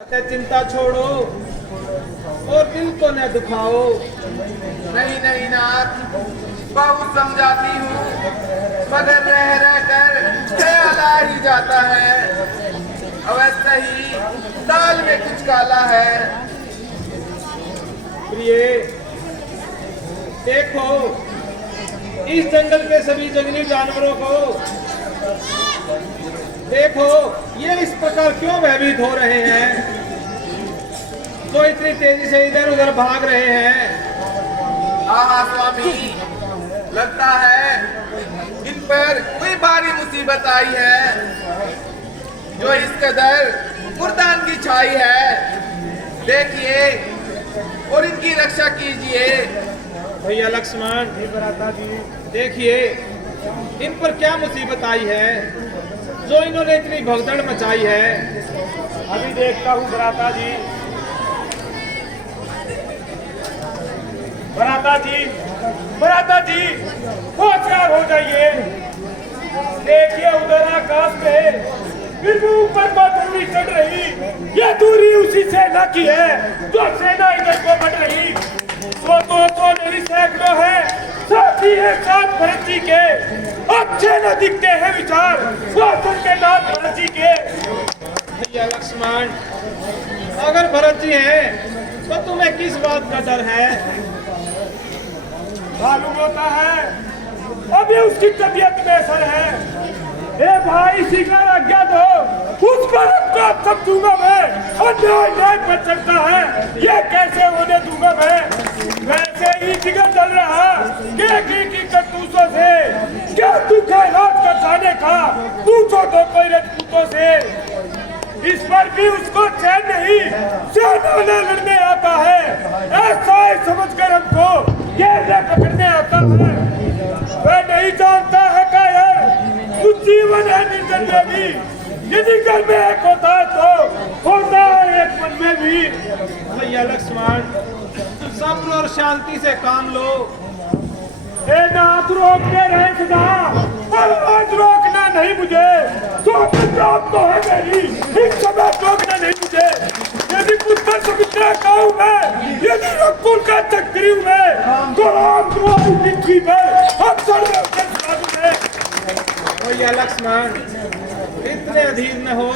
चिंता छोड़ो और दिल को न दुखाओ। नहीं नहीं नाथ, बहुत समझाती हूँ मगर रह रह कर ख्याल आ ही जाता है। अवश्य ही दाल में कुछ काला है। प्रिय, देखो इस जंगल के सभी जंगली जानवरों को देखो, ये इस प्रकार क्यों भयभीत हो रहे हैं, तो इतनी तेजी से इधर उधर भाग रहे हैं। हाँ स्वामी, लगता है इन पर कोई भारी मुसीबत आई है जो इस कदर मुर्दान की छाई है। देखिए और इनकी रक्षा कीजिए। भैया लक्ष्मण, देखिए इन पर क्या मुसीबत आई है जो इन्होंने इतनी भगदड़ मचाई है। अभी देखता हूँ भ्राता जी। भ्राता जी होशियार हो जाइए। देखिए उधर आकाश में बिल्कुल ऊपर को दूरी चढ़ रही, ये दूरी उसी सेना की है जो सेना इधर को बढ़ रही। तो मेरी सैकड़ों है, साथी है साथ भरत जी के। अच्छे न दिखते हैं विचार शासन के नाथ भरत जी के। भैया लक्ष्मण, अगर भरत जी हैं तो तुम्हें किस बात का डर है? मालूम होता है अभी उसकी तबीयत में असर है। ए भाई शिकार आज्ञा दो, उस भरत को अब समझूंगा मैं। अन्याय न्याय पर चलता है, ये कैसे होने दूंगा मैं। वैसे ही जिगर चल रहा की करतूतों से, क्या दुख है रात का जाने का, पूछो तो कोई रजपूतों से। इस पर भी उसको चैन नहीं, सेना में लड़ने आता है। ऐसा ही समझकर हमको घेरने पकड़ने आता है। वह नहीं जानता है कायर कुछ जीवन है निर्जन में भी। यदि घर में एक होता है तो होता है एक मन में भी। भैया लक्ष्मण, सब्र और शांति से काम लो। ए नाथ रोकते रहे सदा, पर आज रोकना नहीं मुझे। स्वामी प्राप्त तो है मेरी, इस समय रोकना नहीं मुझे। यदि पुत्र सुमित्रा का हूँ मैं, यदि रघुकुल का चक्री हूँ मैं, तो राम द्रोही पृथ्वी पर अक्सर में उसे सुना दूंगा। भैया लक्ष्मण, इतने अधीर न हो,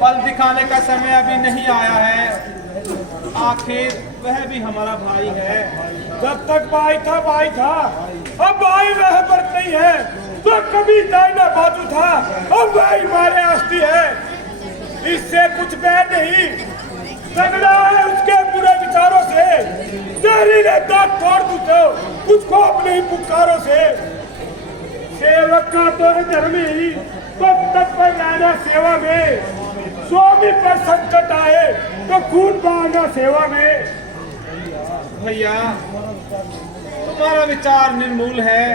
बल दिखाने का समय अभी नहीं आया है। आखिर वह भी हमारा भाई है। जब तक भाई था, अब भाई वह पर नहीं है। तो कभी दाहिना बाजू था, अब वह हमारे आस्ती है। इससे कुछ बैर नहीं, झगड़ा है उसके बुरे विचारों से। जहरीले दांत तोड़ दूं तो कुछ खौफ नहीं पुकारों से। सेवक का तो है धर्म ही, तो तत्पर रहना सेवा में। स्वामी पर संकट आए तो खून बहाना सेवा में। भैया, तुम्हारा विचार निर्मूल है।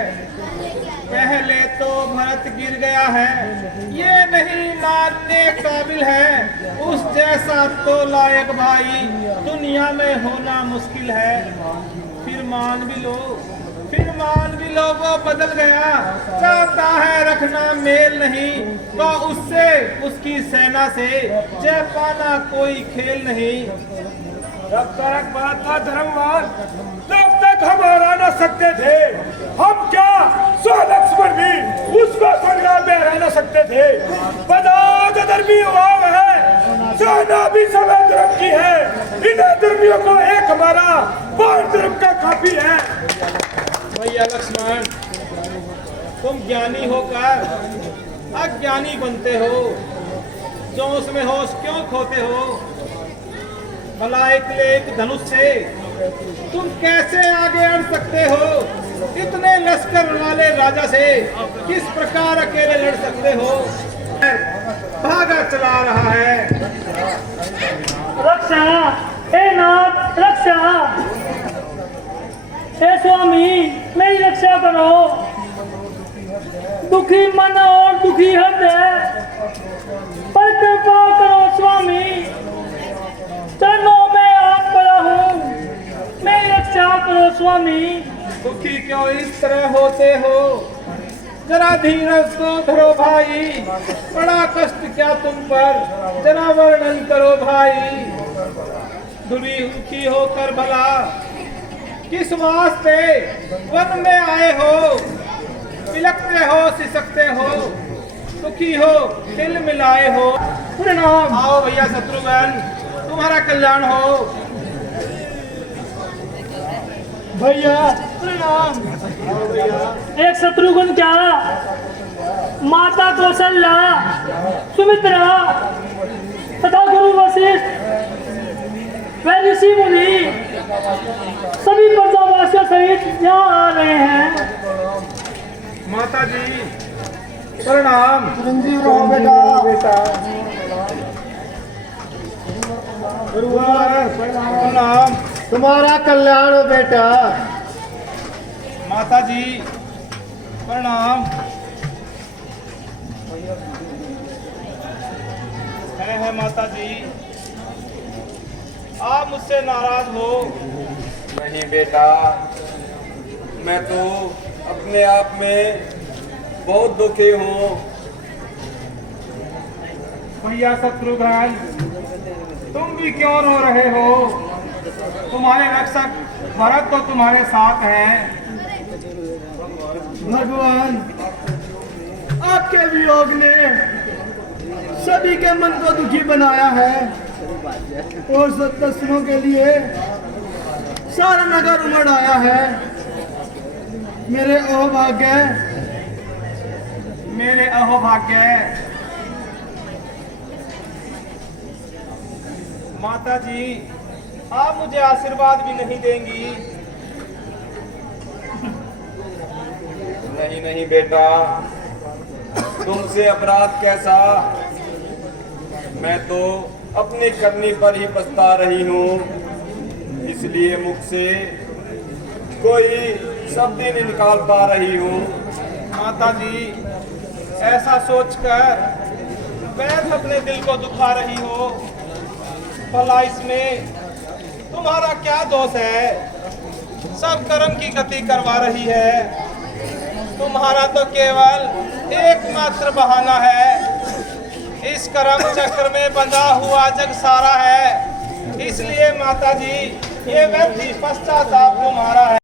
पहले तो भरत गिर गया है, ये नहीं मानने काबिल है। उस जैसा तो लायक भाई दुनिया में होना मुश्किल है। फिर मान भी लो वो बदल गया, चाहता है रखना मेल नहीं। तो उससे उसकी सेना से जय पाना कोई खेल नहीं। जब तक बात था धर्मवान, तब तक हम हरा न सकते थे। हम क्या लक्ष्मण भी उसको संग्राम में हरा न सकते थे। बदाग धर्मी अभाव है, सेना भी समय धर्म की है। इन्हें धर्मियों को एक हमारा बाण धर्म का काफी है। भैया लक्ष्मण, तुम ज्ञानी होकर अज्ञानी बनते हो। जोश में होश क्यों खोते हो? भला एक धनुष से तुम कैसे आगे अड़ सकते हो? इतने लश्कर वाले राजा से किस प्रकार अकेले लड़ सकते हो? भागा चला रहा है। रक्षा, हे नाथ रक्षा, हे स्वामी मेरी रक्षा करो। दुखी मन और दुखी हृदय पर कृपा करो स्वामी। चरणों में आप पड़ा हूँ, मेरी रक्षा करो स्वामी। दुखी क्यों इस तरह होते हो? जरा धीरज को धरो भाई, बड़ा कष्ट क्या तुम पर, जरा वर्णन करो भाई। दुखी होकर भला किस वास्ते वन में आए हो, बिलखते हो सिसकते हो, दुखी हो दिल मिलाए हो। प्रणाम। आओ भैया शत्रुघ्न, तुम्हारा कल्याण हो। भैया प्रणाम। एक शत्रुघ्न क्या, माता कौशल्या, सुमित्रा तथा गुरु वशिष्ठ व ऋषि मुनि सभी प्रजावासियों सहित यहाँ आ रहे हैं। माता जी प्रणाम। चिरंजीव रहो बेटा। गुरुवर प्रणाम। तुम्हारा कल्याण हो बेटा। माता जी प्रणाम। है माता जी, आप मुझसे नाराज हो? नहीं बेटा, मैं तो अपने आप में बहुत दुखी हूँ। भैया शत्रुघ्न, तुम भी क्यों रो रहे हो? तुम्हारे रक्षक भरत तो तुम्हारे साथ हैं। भगवान, आपके वियोग ने सभी के मन को दुखी बनाया है और सदस्यों के लिए सारा नगर उमड़ आया है। मेरे अहोभाग्य। माता जी, आप मुझे आशीर्वाद भी नहीं देंगी? नहीं नहीं बेटा, तुमसे अपराध कैसा, मैं तो अपनी करनी पर ही पछता रही हूँ, इसलिए मुख से कोई शब्द ही नहीं निकाल पा रही हूँ। माता जी, ऐसा सोचकर मैं अपने दिल को दुखा रही हो, भला इसमें तुम्हारा क्या दोष है? सब कर्म की गति करवा रही है, तुम्हारा तो केवल एकमात्र बहाना है। इस कर्म चक्र में बंधा हुआ जग सारा है, इसलिए माता जी ये व्यक्ति पश्चाताप तुम्हारा है।